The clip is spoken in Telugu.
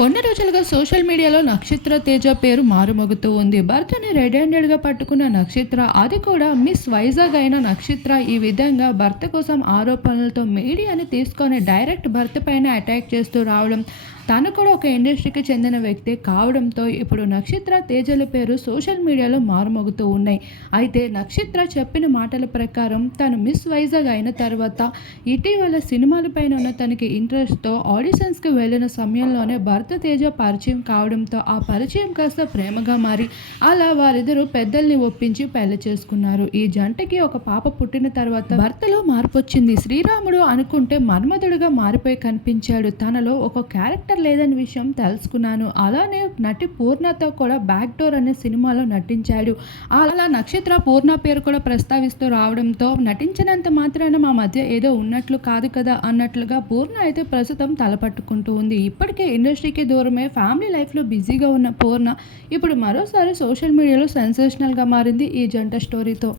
కొన్ని రోజులుగా సోషల్ మీడియాలో నక్షత్ర తేజ పేరు మారుమోగుతూ ఉంది. భర్తని రెడ్ హ్యాండెడ్గా పట్టుకున్న నక్షత్ర అది కూడా మిస్ వైజాగ్ అయిన నక్షత్ర. ఈ విధంగా భర్త కోసం ఆరోపణలతో మీడియాని తీసుకొని డైరెక్ట్ భర్త పైన అటాక్ చేస్తూ రావడం తను కూడా ఒక ఇండస్ట్రీకి చెందిన వ్యక్తి కావడంతో ఇప్పుడు నక్షత్ర తేజల పేరు సోషల్ మీడియాలో మారుమోగుతూ ఉన్నాయి. అయితే నక్షత్ర చెప్పిన మాటల ప్రకారం తను మిస్ వైజాగ్ అయిన తర్వాత ఇటీవల సినిమాలపైన ఉన్న తనకి ఇంట్రెస్ట్తో ఆడిషన్స్కి వెళ్ళిన సమయంలోనే భర్త తేజ పరిచయం కావడంతో ఆ పరిచయం కాస్త ప్రేమగా మారి అలా వారిద్దరూ పెద్దల్ని ఒప్పించి పెళ్ళి చేసుకున్నారు. ఈ జంటకి ఒక పాప పుట్టిన తర్వాత భర్తలో మార్పు వచ్చింది శ్రీరాముడు అనుకుంటే మన్మధుడుగా మారిపోయి కనిపించాడు. తనలో ఒక క్యారెక్టర్ లేదని విషయం తెలుసుకున్నాను. అలానే నటి పూర్ణతో కూడా బ్యాక్ డోర్ అనే సినిమాలో నటించాడు. అలా నక్షత్ర పూర్ణ పేరు కూడా ప్రస్తావిస్తూ రావడంతో నటించినంత మాత్రాన మా మధ్య ఏదో ఉన్నట్లు కాదు కదా అన్నట్లుగా పూర్ణ అయితే ప్రస్తుతం తలపట్టుకుంటూ ఉంది. ఇప్పటికే ఇండస్ట్రీకి దూరమే ఫ్యామిలీ లైఫ్లో బిజీగా ఉన్న పూర్ణ ఇప్పుడు మరోసారి సోషల్ మీడియాలో సెన్సేషనల్గా మారింది ఈ జంట స్టోరీతో.